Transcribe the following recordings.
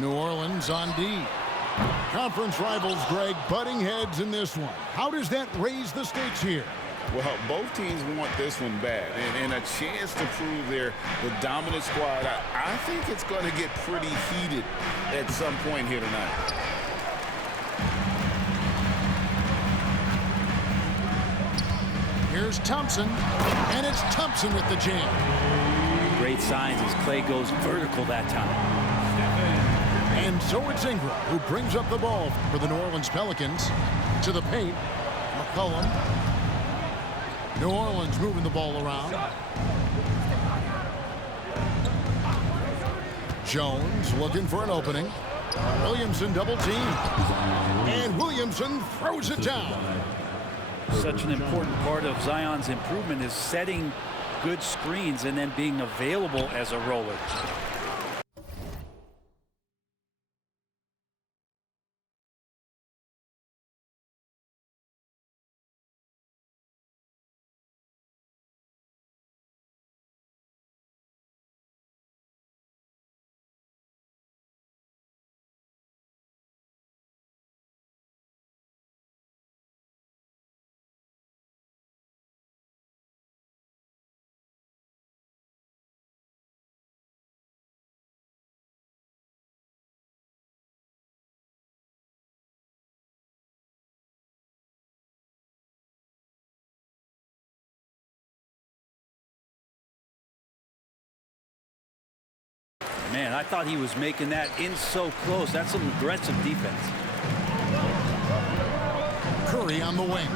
New Orleans on D. Conference rivals, Greg, butting heads in this one. How does that raise the stakes here? Well, both teams want this one bad, and a chance to prove they're the dominant squad. I think it's going to get pretty heated at some point here tonight. Here's Thompson, and it's Thompson with the jam. Great signs as Clay goes vertical that time. And so it's Ingram who brings up the ball for the New Orleans Pelicans. To the paint, McCollum. New Orleans moving the ball around. Jones looking for an opening. Williamson double team. And Williamson throws it down. Such an important part of Zion's improvement is setting good screens and then being available as a roller. Man, I thought he was making that in so close. That's some aggressive defense. Curry on the wing.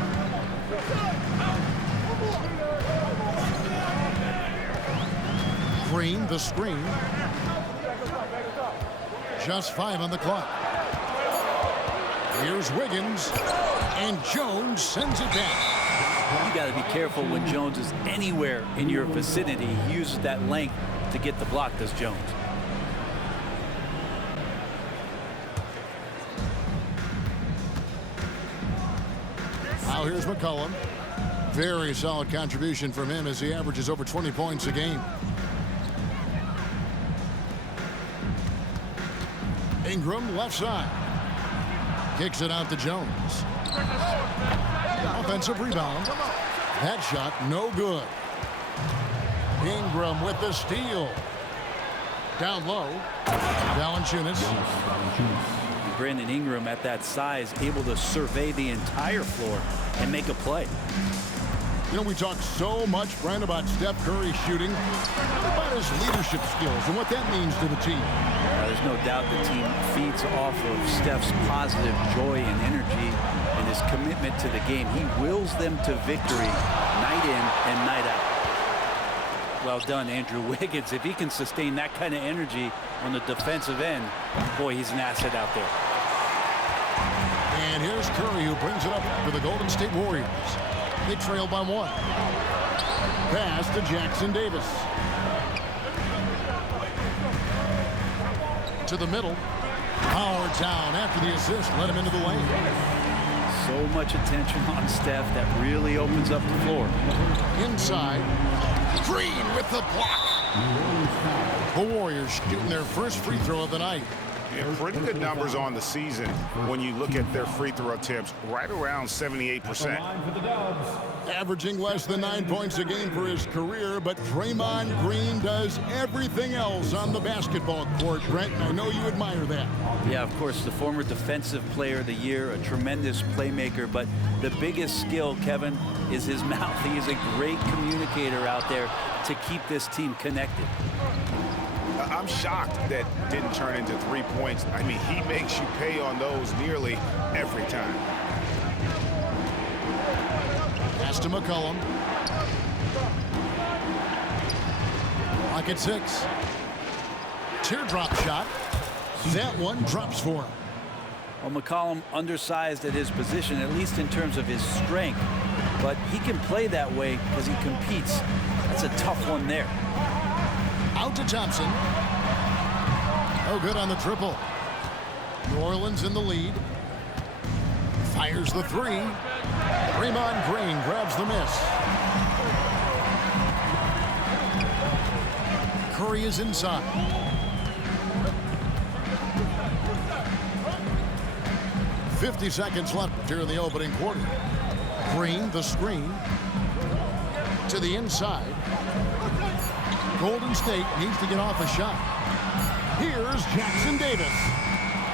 Green, the screen. Just 5 on the clock. Here's Wiggins, and Jones sends it down. You got to be careful when Jones is anywhere in your vicinity. He uses that length to get the block, does Jones. Now here's McCollum. Very solid contribution from him as he averages over 20 points a game. Ingram left side. Kicks it out to Jones. Offensive rebound. That shot no good. Ingram with the steal. Down low. Valanciunas. Brandon Ingram at that size, able to survey the entire floor and make a play. You know, we talk so much, Brian, about Steph Curry shooting. What about his leadership skills and what that means to the team? There's no doubt the team feeds off of Steph's positive joy and energy and his commitment to the game. He wills them to victory night in and night out. Well done, Andrew Wiggins. If he can sustain that kind of energy on the defensive end, boy, he's an asset out there. And here's Curry who brings it up for the Golden State Warriors. They trail by 1. Pass to Jackson Davis. To the middle. Power down after the assist. Let him into the lane. So much attention on Steph that really opens up the floor. Inside. Green with the block. The Warriors shooting their first free throw of the night. Yeah, pretty good numbers on the season when you look at their free throw attempts, right around 78%. Averaging less than 9 points a game for his career, but Draymond Green does everything else on the basketball court, Brent. I know you admire that. Yeah, of course, the former Defensive Player of the Year, a tremendous playmaker, but the biggest skill, Kevin, is his mouth. He is a great communicator out there to keep this team connected. I'm shocked that didn't turn into 3 points. I mean, he makes you pay on those nearly every time. Pass to McCollum. Clock at 6. Teardrop shot. That one drops for him. Well, McCollum undersized at his position, at least in terms of his strength. But he can play that way because he competes. That's a tough one there. Out to Thompson. No good on the triple. New Orleans in the lead. Fires the 3. Draymond Green grabs the miss. Curry is inside. 50 seconds left here in the opening quarter. Green, the screen. To the inside. Golden State needs to get off a shot. Here's Jackson Davis.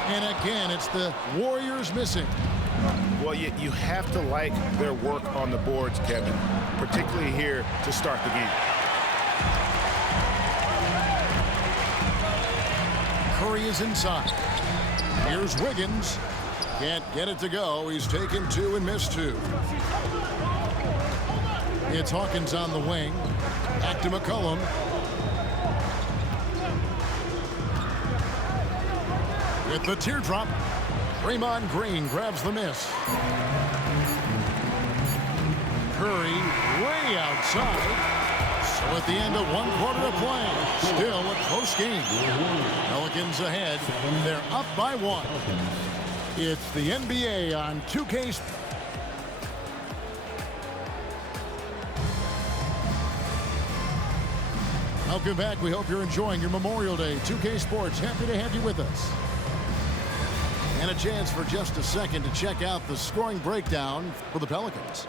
And again, it's the Warriors missing. Well, you have to like their work on the boards, Kevin, particularly here to start the game. Curry is inside. Here's Wiggins. Can't get it to go. He's taken 2 and missed 2. It's Hawkins on the wing. Back to McCollum. With the teardrop, Draymond Green grabs the miss. Curry way outside. So at the end of 1 quarter of play, still a close game. Pelicans ahead. They're up by 1. It's the NBA on 2K. Welcome back. We hope you're enjoying your Memorial Day. 2K Sports, happy to have you with us. And a chance for just a second to check out the scoring breakdown for the Pelicans.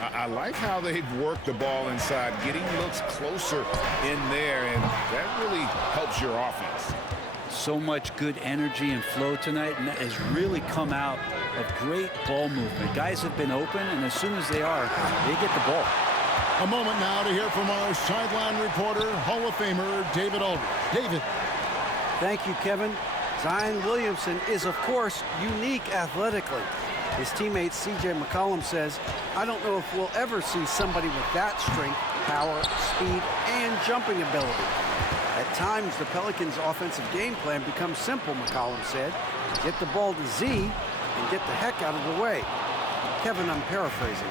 I like how they've worked the ball inside, getting looks closer in there, and that really helps your offense. So much good energy and flow tonight, and that has really come out of great ball movement. Guys have been open, and as soon as they are, they get the ball. A moment now to hear from our sideline reporter, Hall of Famer David Aldridge. David. Thank you, Kevin. Zion Williamson is, of course, unique athletically. His teammate C.J. McCollum says, I don't know if we'll ever see somebody with that strength, power, speed, and jumping ability. At times, the Pelicans' offensive game plan becomes simple, McCollum said. Get the ball to Z and get the heck out of the way. Kevin, I'm paraphrasing.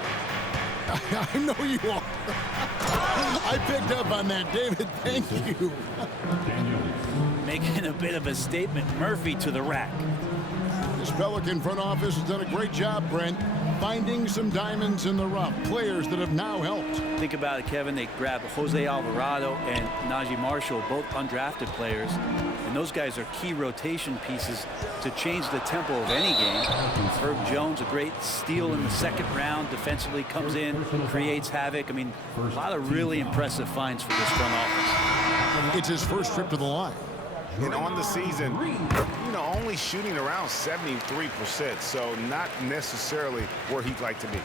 I know you are. I picked up on that, David. Thank you. Making a bit of a statement. Murphy to the rack. This Pelican front office has done a great job, Brent, finding some diamonds in the rough. Players that have now helped. Think about it, Kevin. They grabbed Jose Alvarado and Najee Marshall, both undrafted players. And those guys are key rotation pieces to change the tempo of any game. Herb Jones, a great steal in the second round. Defensively comes in, creates havoc. I mean, a lot of really impressive finds for this front office. It's his first trip to the line. And on the season, only shooting around 73%, so not necessarily where he'd like to be.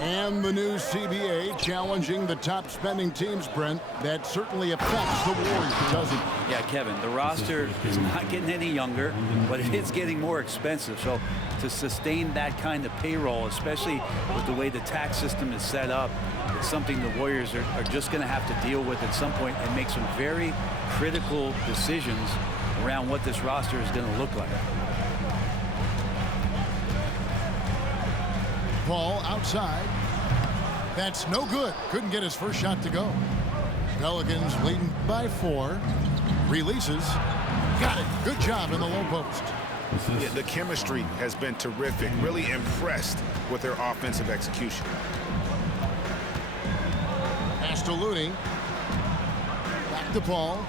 And the new CBA challenging the top spending teams, Brent. That certainly affects the Warriors, doesn't it? Yeah, Kevin, the roster is not getting any younger, but it is getting more expensive. So to sustain that kind of payroll, especially with the way the tax system is set up, it's something the Warriors are just going to have to deal with at some point and make some very critical decisions around what this roster is going to look like. Ball outside. That's no good. Couldn't get his first shot to go. Pelicans leading by 4. Releases. Got it. Good job in the low post. Yeah, the chemistry has been terrific. Really impressed with their offensive execution. Pass to Looney. Back to Paul.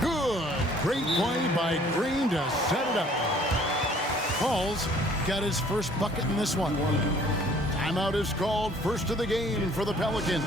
Good. Great play by Green to set it up. Paul's got his first bucket in this one. Timeout is called. First of the game for the Pelicans.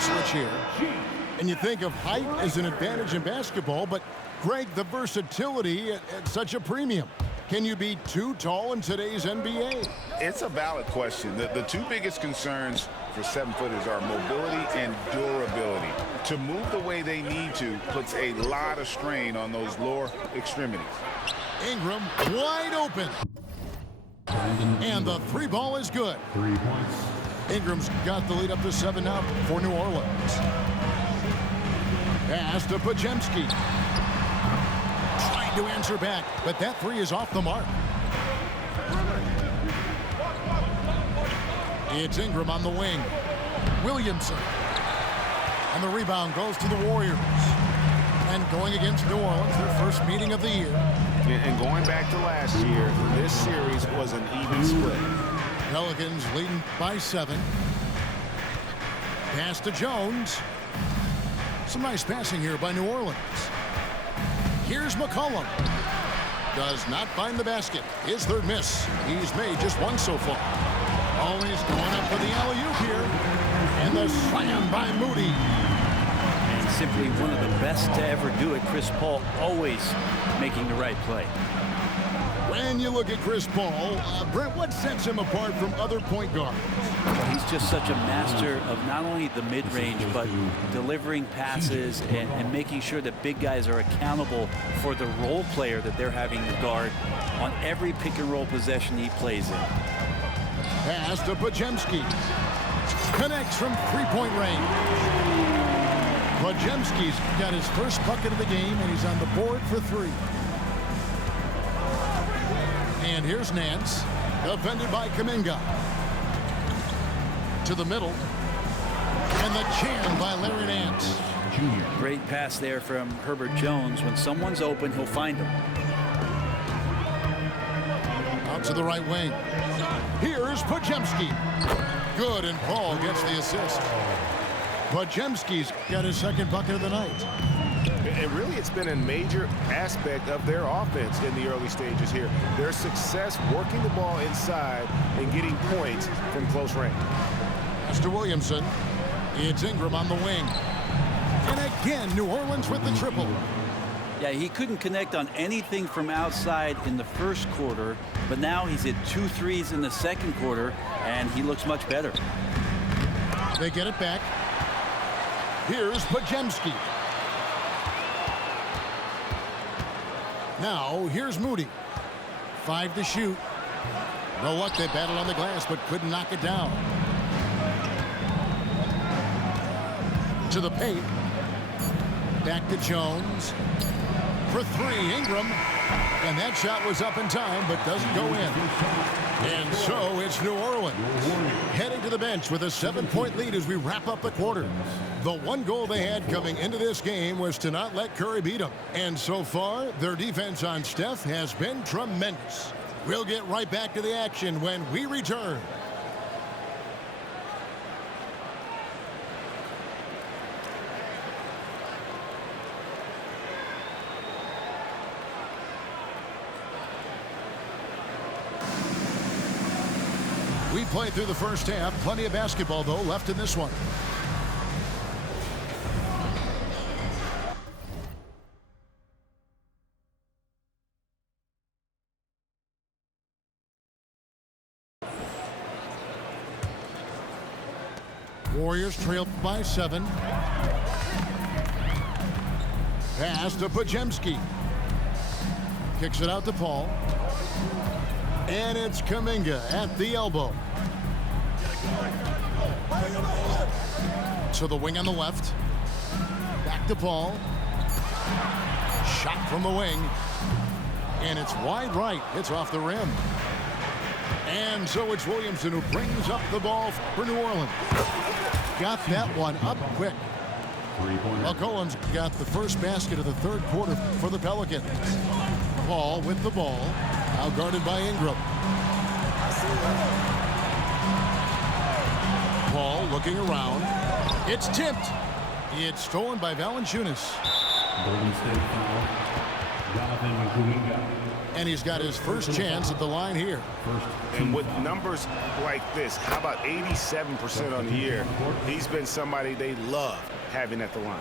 Switch here. And you think of height as an advantage in basketball, but Greg, the versatility at such a premium. Can you be too tall in today's NBA? It's a valid question. The two biggest concerns for 7-footers are mobility and durability. To move the way they need to puts a lot of strain on those lower extremities. Ingram wide open. And the three ball is good. 3 points. Ingram's got the lead up to 7 now for New Orleans. Pass to Podziemski. Trying to answer back, but that three is off the mark. It's Ingram on the wing. Williamson. And the rebound goes to the Warriors. And going against New Orleans, their first meeting of the year. And going back to last year, this series was an even split. Pelicans leading by 7. Pass to Jones. Some nice passing here by New Orleans. Here's McCollum. Does not find the basket. His third miss. He's made just one so far. Always going up for the alley-oop here. And the slam by Moody. And simply one of the best to ever do it. Chris Paul always making the right play. When you look at Chris Paul, Brent, what sets him apart from other point guards? He's just such a master of not only the mid-range, but delivering passes and making sure that big guys are accountable for the role player that they're having to guard on every pick-and-roll possession he plays in. Pass to Podziemski. Connects from three-point range. Podziemski's got his first bucket of the game, and he's on the board for 3. And here's Nance, defended by Kuminga. To the middle. And the jam by Larry Nance. Great pass there from Herbert Jones. When someone's open, he'll find them. Out to the right wing. Here's Podziemski. Good, and Paul gets the assist. Podziemski's got his second bucket of the night. And really, it's been a major aspect of their offense in the early stages here. Their success working the ball inside and getting points from close range. Pass to Williamson. It's Ingram on the wing. And again, New Orleans with the triple. Yeah, he couldn't connect on anything from outside in the first quarter, but now he's hit 2 threes in the second quarter, and he looks much better. They get it back. Here's Podziemski. Now, here's Moody. 5 to shoot. No luck, they battled on the glass, but couldn't knock it down. To the paint. Back to Jones. For 3, Ingram. And that shot was up in time, but doesn't go in. And so it's New Orleans heading to the bench with a 7-point lead as we wrap up the quarter. The one goal they had coming into this game was to not let Curry beat them. And so far, their defense on Steph has been tremendous. We'll get right back to the action when we return. We played through the first half. Plenty of basketball, though, left in this one. Warriors trailed by 7. Pass to Podziemski. Kicks it out to Paul. And it's Kuminga at the elbow. To the wing on the left. Back to Paul. Shot from the wing. And it's wide right. It's off the rim. And so it's Williamson who brings up the ball for New Orleans. Got that one up quick. McCollum's got the first basket of the third quarter for the Pelicans. Paul with the ball. Now guarded by Ingram. Paul looking around. It's tipped. It's stolen by Valanciunas. Golden State foul. Jonathan Kuminga. And he's got his first chance at the line here. And with numbers like this, how about 87% on the year? He's been somebody they love having at the line.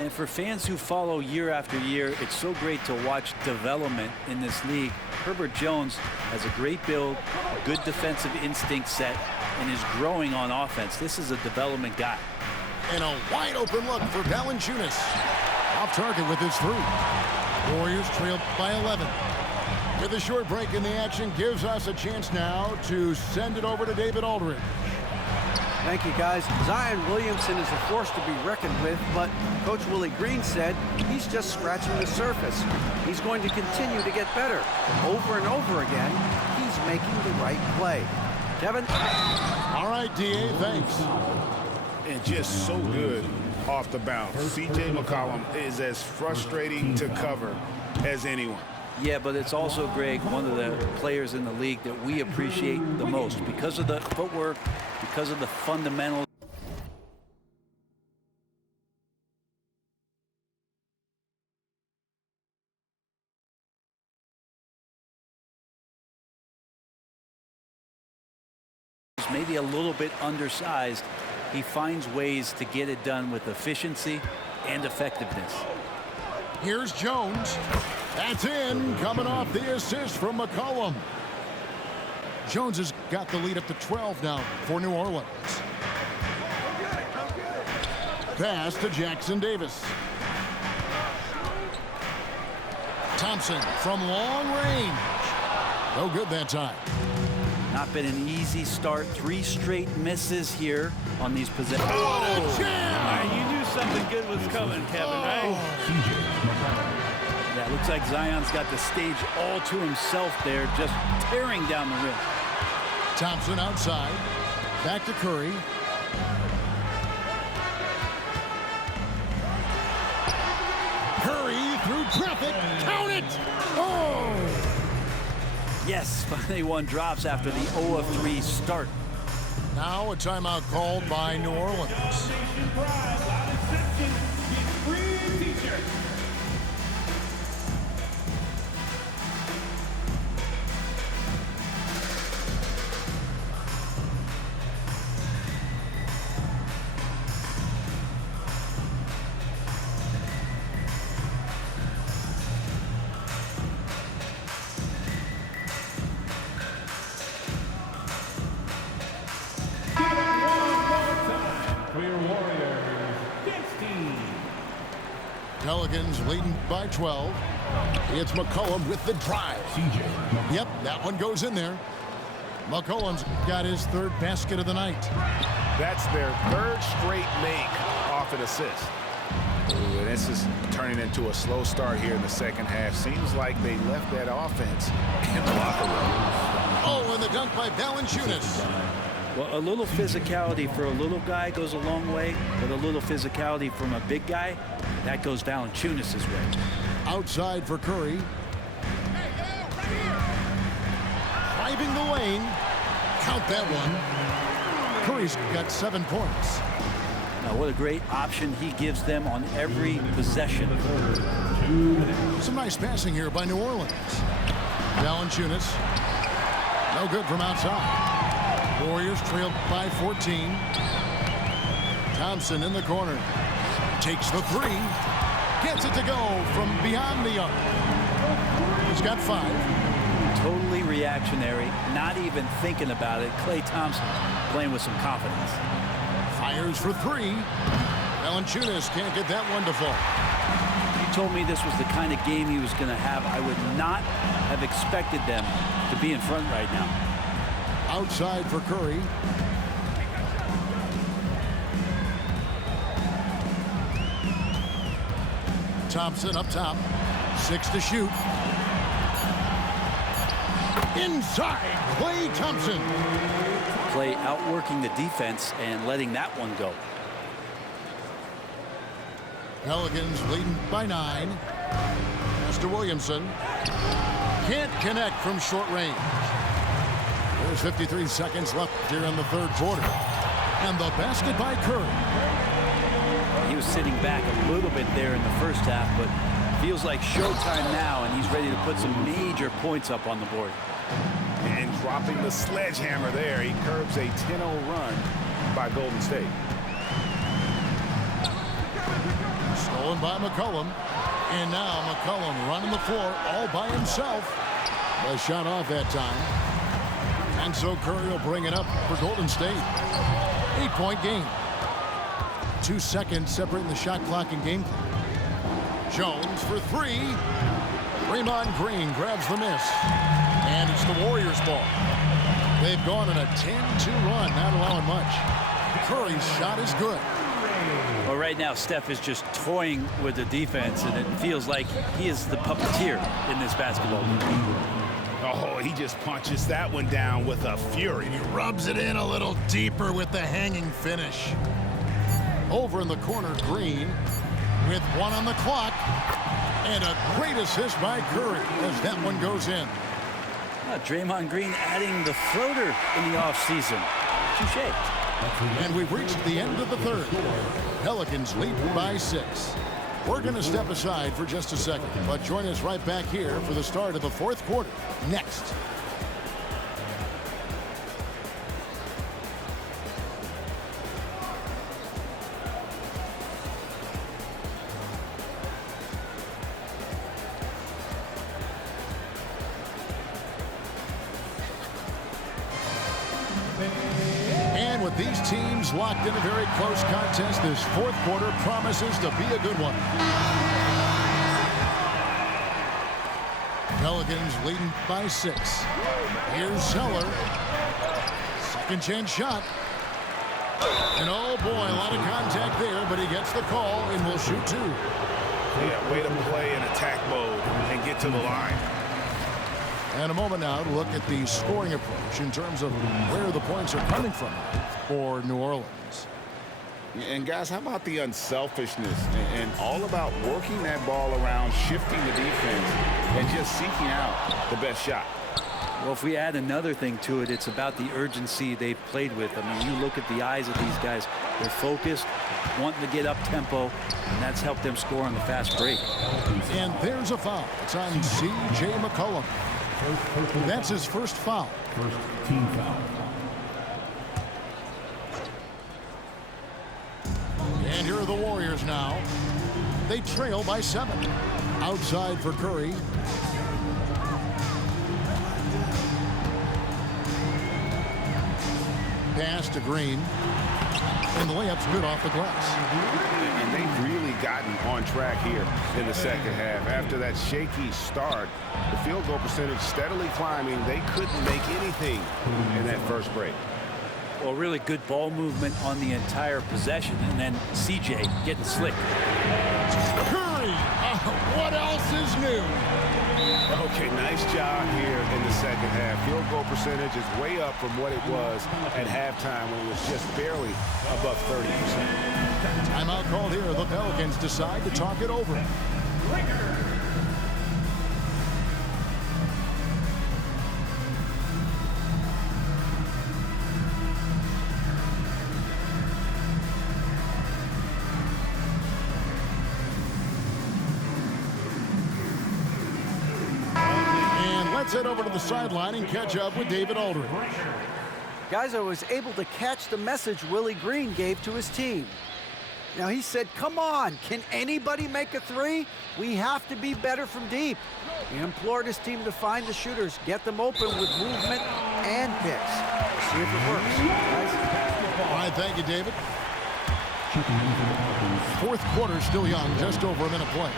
And for fans who follow year after year, it's so great to watch development in this league. Herbert Jones has a great build, a good defensive instinct set, and is growing on offense. This is a development guy. And a wide open look for Valanciunas. Off target with his 3. Warriors trail by 11. With a short break in the action, gives us a chance now to send it over to David Aldridge. Thank you, guys. Zion Williamson is a force to be reckoned with, but Coach Willie Green said he's just scratching the surface. He's going to continue to get better. Over and over again, he's making the right play. Kevin? All right, D.A., thanks. And just so good off the bounce. C.J. McCollum is as frustrating to cover as anyone. Yeah, but it's also, Greg, one of the players in the league that we appreciate the most because of the footwork, because of the fundamentals. Maybe a little bit undersized. He finds ways to get it done with efficiency and effectiveness. Here's Jones. That's in, coming off the assist from McCollum. Jones has got the lead up to 12 now for New Orleans. Pass to Jackson Davis. Thompson from long range. No good that time. Not been an easy start. 3 straight misses here on these possessions. Oh, jam! You knew something good was coming, Kevin, right? Yeah, looks like Zion's got the stage all to himself there, just tearing down the rim. Thompson outside. Back to Curry. Curry through traffic. Count it! Oh! Yes, finally one drops after the 0 of 3 start. Now a timeout called by New Orleans. Pelicans leading by 12. It's McCollum with the drive. Yep, that one goes in there. McCollum's got his 3rd basket of the night. That's their 3rd straight make off an assist. Ooh, and this is turning into a slow start here in the second half. Seems like they left that offense in the locker room. Oh, and the dunk by Valanciunas. Well, a little physicality for a little guy goes a long way, but a little physicality from a big guy, that goes Valanciunas' way. Outside for Curry. Driving the lane. Count that one. Curry's got 7 points. Now, what a great option he gives them on every possession. Some nice passing here by New Orleans. Valanciunas. No good from outside. Warriors trailed by 14. Thompson in the corner. Takes the 3. Gets it to go from beyond the arc. He's got 5. Totally reactionary, not even thinking about it. Klay Thompson playing with some confidence. Fires for 3. Valanciunas can't get that one to fall. You told me this was the kind of game he was going to have. I would not have expected them to be in front right now. Outside for Curry. Thompson up top. 6 to shoot. Inside, Klay Thompson. Klay outworking the defense and letting that one go. Pelicans leading by 9. Pass to Williamson. Can't connect from short range. There's 53 seconds left here in the 3rd quarter. And the basket by Curry. He was sitting back a little bit there in the first half, but feels like showtime now, and he's ready to put some major points up on the board. And dropping the sledgehammer there, he curbs a 10-0 run by Golden State. Stolen by McCollum. And now McCollum running the floor all by himself. The shot off that time. And so Curry will bring it up for Golden State. 8-point game. 2 seconds separating the shot clock and game clock. Jones for three. Draymond Green grabs the miss. And it's the Warriors' ball. They've gone on a 10-2 run, not allowing much. Curry's shot is good. Well, right now, Steph is just toying with the defense, and it feels like he is the puppeteer in this basketball game. Oh, he just punches that one down with a fury. He rubs it in a little deeper with the hanging finish. Over in the corner, Green with 1 on the clock. And a great assist by Curry as that one goes in. Draymond Green adding the floater in the offseason. Touche. And we've reached the end of the third. Pelicans lead by 6. We're going to step aside for just a second, but join us right back here for the start of the fourth quarter next. And with these teams locked in a very close contest, this fourth quarter promises to be a good one. Pelicans leading by 6. Here's Zeller. Second chance shot. And oh boy, a lot of contact there, but he gets the call and will shoot 2. Yeah, way to play in attack mode and get to the line. And a moment now to look at the scoring approach in terms of where the points are coming from for New Orleans. And guys, how about the unselfishness and all about working that ball around, shifting the defense, and just seeking out the best shot? Well, if we add another thing to it, it's about the urgency they've played with. I mean, you look at the eyes of these guys. They're focused, wanting to get up tempo, and that's helped them score on the fast break. And there's a foul. It's on C.J. McCollum. That's his first foul. First team foul. And here are the Warriors now. They trail by 7. Outside for Curry. Pass to Green. And the layup's good off the glass. And they've really gotten on track here in the second half. After that shaky start, the field goal percentage steadily climbing. They couldn't make anything in that first break. Well, really good ball movement on the entire possession, and then CJ getting slick. Curry! What else is new? Okay, nice job here in the second half. Field goal percentage is way up from what it was at halftime when it was just barely above 30%. Timeout called here. The Pelicans decide to talk it over. Let's head over to the sideline and catch up with David Aldridge. Guys, I was able to catch the message Willie Green gave to his team. Now, he said, come on, can anybody make a 3? We have to be better from deep. He implored his team to find the shooters, get them open with movement and picks. Let's see if it works. Guys. All right, thank you, David. Fourth quarter still young, just over a minute play.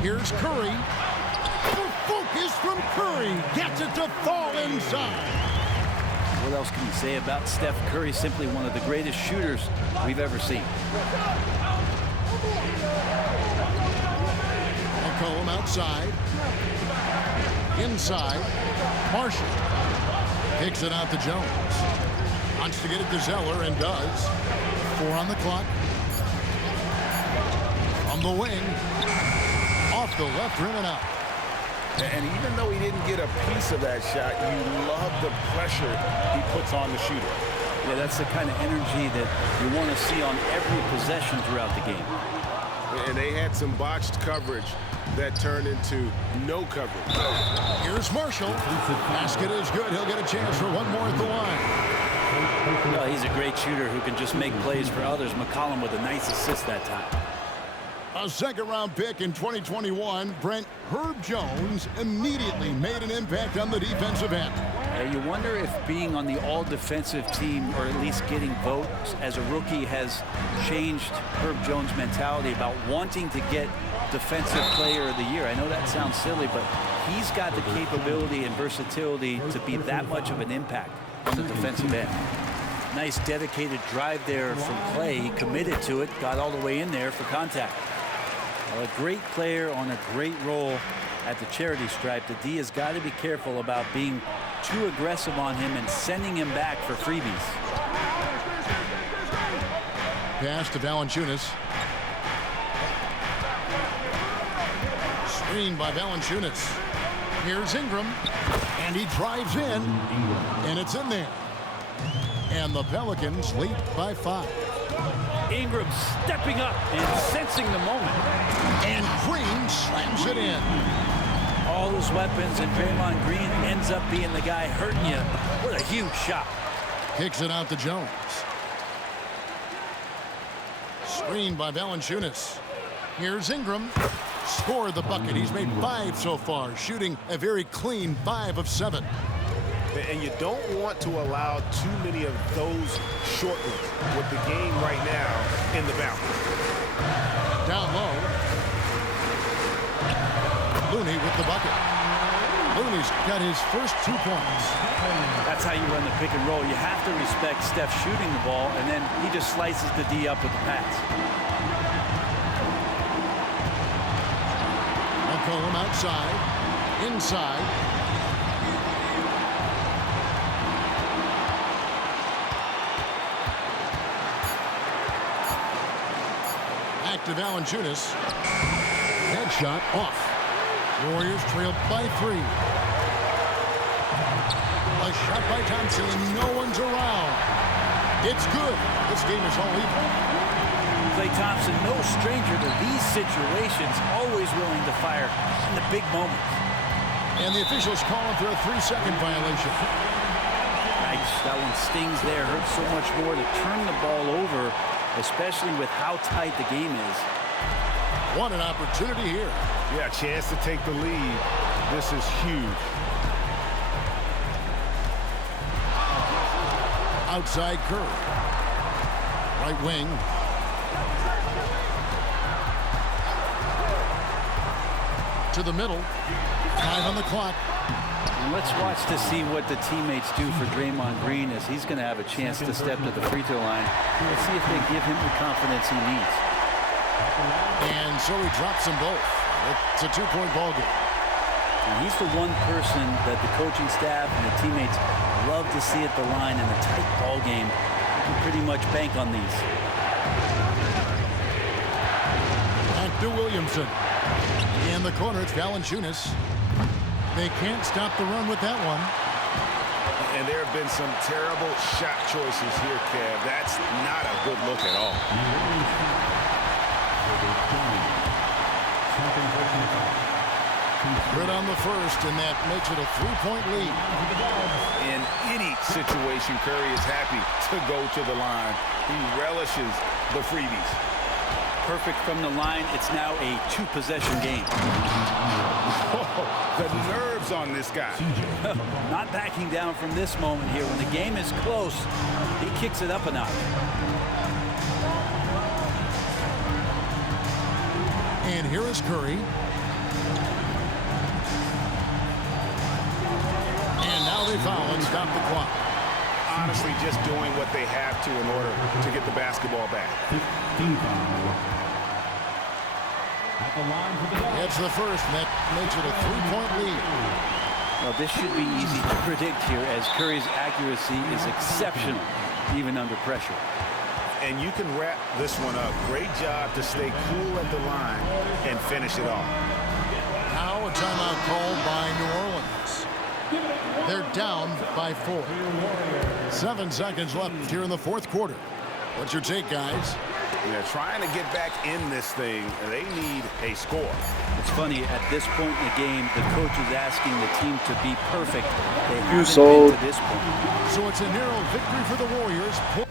Here's Curry. The focus from Curry gets it to fall inside. What else can you say about Steph Curry? Simply one of the greatest shooters we've ever seen. McCollum outside. Inside. Marshall kicks it out to Jones. Wants to get it to Zeller and does. 4 on the clock. From the wing. Off the left rim and out. And even though he didn't get a piece of that shot, you love the pressure he puts on the shooter. Yeah, that's the kind of energy that you want to see on every possession throughout the game. And they had some botched coverage that turned into no coverage. Here's Marshall. Basket is good. He'll get a chance for one more at the line. Well, he's a great shooter who can just make plays for others. McCollum with a nice assist that time. A second-round pick in 2021, Brent Herb Jones immediately made an impact on the defensive end. You wonder if being on the all-defensive team, or at least getting votes as a rookie, has changed Herb Jones' mentality about wanting to get Defensive Player of the Year. I know that sounds silly, but he's got the capability and versatility to be that much of an impact on the defensive end. Nice dedicated drive there from Clay. He committed to it, got all the way in there for contact. Well, a great player on a great role at the charity stripe. The D has got to be careful about being too aggressive on him and sending him back for freebies. Pass to Valanciunas. Screen by Valanciunas. Here's Ingram, and he drives in, and it's in there. And the Pelicans lead by 5. Ingram stepping up and sensing the moment. And Green slams it in. All his weapons, and Draymond Green ends up being the guy hurting you. What a huge shot. Kicks it out to Jones. Screen by Valanciunas. Here's Ingram. Scored the bucket. He's made 5 so far, shooting a very clean 5 of 7. And you don't want to allow too many of those short ones with the game right now in the balance. Down low. Looney with the bucket. Looney's got his first 2 points. That's how you run the pick and roll. You have to respect Steph shooting the ball, and then he just slices the D up with the pass. McCollum outside. Inside. Back to Valanciunas. Headshot off. Warriors trail by 3. A shot by Thompson, and no one's around. It's good. This game is all even. Klay Thompson, no stranger to these situations, always willing to fire in the big moments. And the officials calling for a 3-second violation. Nice. That one stings there. Hurts so much more to turn the ball over, especially with how tight the game is. What an opportunity here. Yeah, chance to take the lead. This is huge. Outside Curry. Right wing. To the middle. 5 on the clock. And let's watch to see what the teammates do for Draymond Green, as he's going to have a chance to step to the free throw line. Let's see if they give him the confidence he needs. And so he drops them both. It's a 2-point ball game. And he's the one person that the coaching staff and the teammates love to see at the line in a tight ball game. You can pretty much bank on these. Back to Williamson. In the corner, it's Valanciunas. They can't stop the run with that one. And there have been some terrible shot choices here, Kev. That's not a good look at all. Good on the first, and that makes it a 3-point lead. In any situation, Curry is happy to go to the line. He relishes the freebies. Perfect from the line. It's now a 2-possession game. Oh, the nerves on this guy. Not backing down from this moment here. When the game is close, he kicks it up a notch. And here is Curry. And now they foul and stop the clock. Honestly, just doing what they have to in order to get the basketball back. It's the first, and that makes it a 3-point lead. Well, this should be easy to predict here, as Curry's accuracy is exceptional, even under pressure. And you can wrap this one up. Great job to stay cool at the line and finish it off. Now a timeout called by New Orleans. They're down by 4. 7 seconds left here in the fourth quarter. What's your take, guys? Yeah, trying to get back in this thing, they need a score. It's funny, at this point in the game, the coach is asking the team to be perfect. They haven't sold. been to this point. So it's a narrow victory for the Warriors.